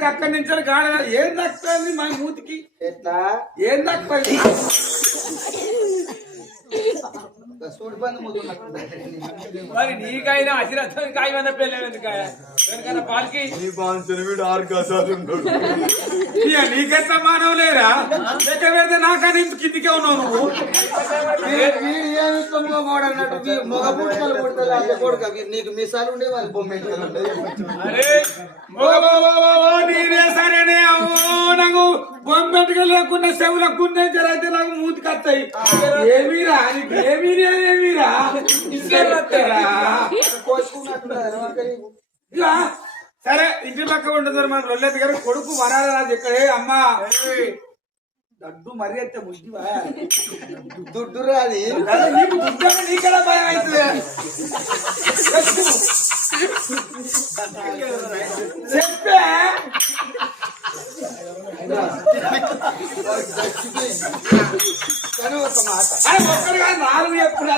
మనకి అక్కడి నుంచి గాడ ఏం దక్కుతుంది మా మూతికి ఎట్లా ఏం దక్కుతుంది మరి నీకైనా అసిరత్వం కాయమన్న పెళ్ళి ఎందుకాయ ఎందుకన్నా పాలకి నీకెట్లా మానవ లేరా లెక్క పెడితే నాకని కిందికే ఉన్నావు నువ్వు మగ పుట్టలు పుడతారు అట్లా కొడుక నీకు మిసాలు ఉండే వాళ్ళు బొమ్మ నేనే సరేనే నాకు బొమ్మెట్టుగా లేకుండా చెవులకున్నా జరైతే నాకు మూతికి వస్తాయి ఏమీరా నీకు ఏమీరా ఇలా సరే ఇంటి పక్క ఉంటుంది మన రొల్లెత్తి గారు కొడుకు వరాలి ఎక్కడే అమ్మా దడ్డు మరి అయితే ముద్దివా దుడ్డు రాది నీకు దుడ్డు నీకెలా భయం అవుతుంది చెప్పే కానీ ఒక మాట ఒక్కడిగా 4 ఎప్పుడు